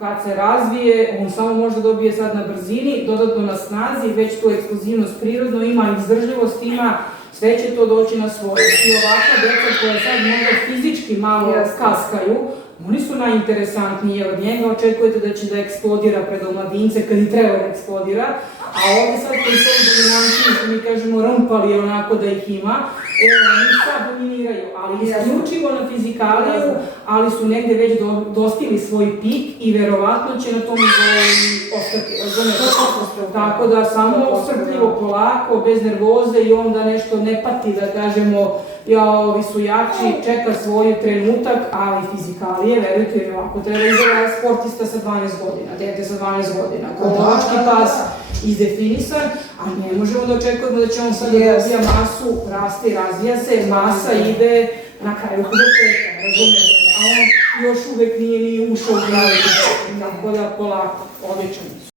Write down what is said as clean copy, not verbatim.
kad se razvije, on samo može dobije sad na brzini, dodatno na snazi, već tu eksplozivnost prirodno ima, izdržljivost ima, sve će to doći na svoje. I ovakva deca koja sad možda fizički malo kaskaju, oni su najinteresantniji, jer od njega očekujete da će da eksplodira pred omladince kad i treba da eksplodira, a ovdje sad koji su dominantni, što mi kažemo rumpali onako da ih ima, oni sad dominiraju, ali isključivo na fizikaliju, ali su negde već dostigli svoj pik i verovatno će na tom ostati. Tako da samo strpljivo, polako, bez nervoze i onda nešto ne pati da kažemo ja, ovi su jači, čeka svoj trenutak, ali fizikalije, verujte mi, ovako treba izgleda sportista sa 12 godina, dete sa 12 godina, kodački pas izdefinisan, a ne možemo da očekujemo da će on sad dobija masu, raste i razvija se, masa ide na kraju puberteta, razumete, a on još uvek nije ni ušao u glavu, tako da polako, odlično.